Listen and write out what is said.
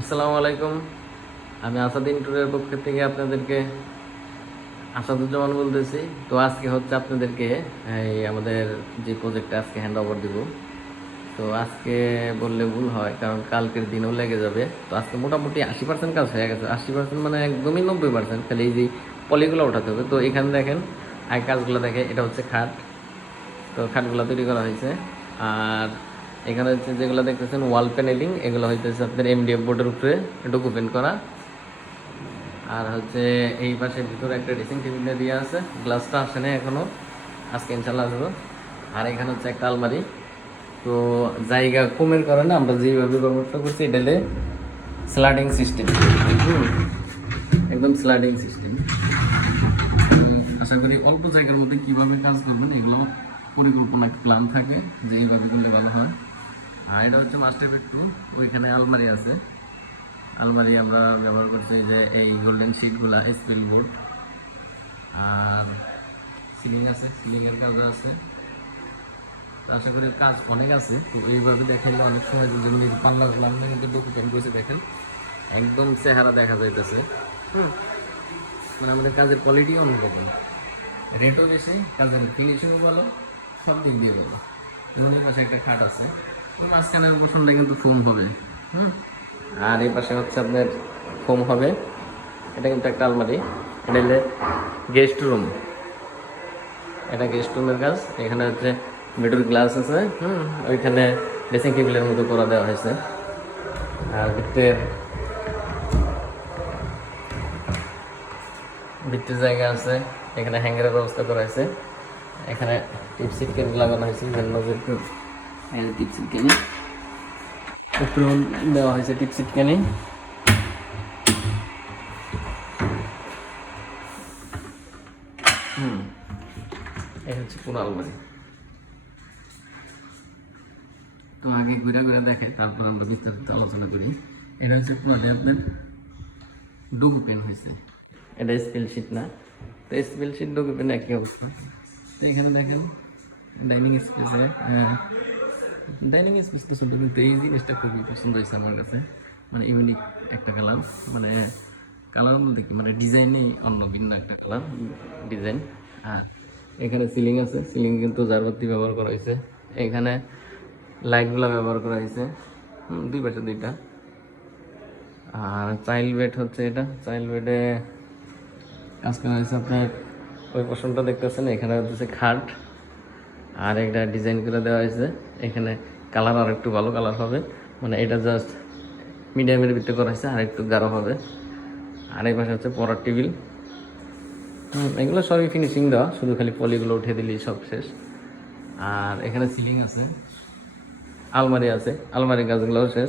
আসসালামু আলাইকুম। আমি আসাদিন ট্যুরের পক্ষ থেকে আপনাদেরকে আসাদুজ্জামান বলতেছি। তো আজকে হচ্ছে আপনাদেরকে আমাদের যে প্রজেক্টটা আজকে হ্যান্ড ওভার দিব। তো আজকে বললে ভুল হয়, কারণ কালকের দিনও লেগে যাবে। তো আজকে মোটামুটি 80% কাজ হয়ে গেছে। 80% মানে একদমই 90%, খালি এই যে পলিগুলো ওঠাতে হবে। তো এখানে দেখেন, আগে কাজগুলো দেখে, এটা হচ্ছে খাট। তো খাটগুলো তৈরি করা হয়েছে। আর এখানে হচ্ছে যেগুলো দেখতেছেন ওয়াল প্যানেলিং, এগুলো হইতেছে আপনার এমডিএফ বোর্ডের উপরে ডকুমেন্ট করা। আর হচ্ছে এই পাশে ভিতরে একটা ড্রেসিং টেবিল দিয়ে আছে, গ্লাসটা আসে না এখনো, আজকে ইনশাল্লাহ আসবো। আর এখানে হচ্ছে একটা আলমারি। তো জায়গা কমের কারণে আমরা যেভাবে ব্যবহারটা করছি, এটা হলে স্লাইডিং সিস্টেম, একদম স্লাইডিং সিস্টেম। আশা করি অল্প জায়গার মধ্যে কীভাবে কাজ করবেন এগুলো পরিকল্পনা প্ল্যান থাকে যে এইভাবে করলে ভালো হয়। আর এটা হচ্ছে মাস্টার বেডরুম, ওইখানে আলমারি আছে। আলমারি আমরা ব্যবহার করছি যে এই গোল্ডেন শিটগুলা, স্পিল বোর্ড। আর সিলিং আছে, সিলিংয়ের কাজও আছে। তো আশা করি কাজ অনেক আছে। তো এইভাবে দেখাইলে অনেক সময় যেমন এই পাল্লাগুলো আমরা কিন্তু ডকুমেন্ট করেছে, দেখেন একদম চেহারা দেখা যাইতেছে। মানে আমাদের কাজের কোয়ালিটি অন্যরকম, রেটও বেশি, কাজের ফিনিশিংও ভালো, সব দিক দিয়ে ভালো। যেমন এই পাশে একটা খাট আছে, ওই মাঝখানের পোর্শনটা কিন্তু ফোম হবে। আর এই পাশে হচ্ছে আপনার ফোম হবে। এটা কিন্তু একটা আলমারি, এটা হলে গেস্ট রুম। এটা গেস্ট রুমের কাজ। এখানে হচ্ছে মিডল গ্লাস আছে, ওইখানে ড্রেসিং টেবিলের মতো করে দেওয়া হয়েছে। আর ভিতরে জায়গা আছে, এখানে হ্যাঙ্গারের ব্যবস্থা করা হয়েছে। এখানে টিপসিট ক্যান লাগানো হয়েছে, টিপসিট ক্যানি উপরেও দেওয়া হয়েছে, টিপসিট ক্যানি। এই হচ্ছে পুরো আলমারি। তো আগে ঘুরে ঘুরে দেখে, তারপর আমরা বিস্তারিত আলোচনা করি। এটা হচ্ছে পুরোটা আপনার ডোকু পেন হয়েছে, এটা স্পেল শিট না। তো স্পেল শিট ডোকু পেন একই অবস্থা। তো এখানে দেখেন ডাইনিং স্পেসে, ডাইনিং স্পেস তো ছোটো, কিন্তু এই জিনিসটা খুবই পছন্দ হয়েছে আমার কাছে। মানে ইউনিক একটা কালার, মানে কালার মধ্যে কি মানে ডিজাইনেই অন্য ভিন্ন একটা কালার ডিজাইন। আর এখানে সিলিং আছে, সিলিং কিন্তু জারবাতি ব্যবহার করা হয়েছে। এখানে লাইটগুলো ব্যবহার করা হয়েছে, দুই পাশে দুইটা। আর চাইল্ড বেড হচ্ছে এটা, চাইল্ড বেডে কাজ করা হয়েছে আপনার ওই পোর্শনটা দেখতেছেন। এখানে হচ্ছে খাট, আর একটা ডিজাইন করে দেওয়া হয়েছে। এখানে কালার আর একটু ভালো কালার হবে, মানে এটা জাস্ট মিডিয়ামের ভিতরে করা হয়েছে, আর একটু গাঢ় হবে। আর এই পাশে হচ্ছে পড়ার টেবিল। এগুলো সবই ফিনিশিং দেওয়া, শুধু খালি পলিগুলো উঠে দিলেই সব শেষ। আর এখানে সিলিং আছে, আলমারি আছে, আলমারির কাজগুলোও শেষ।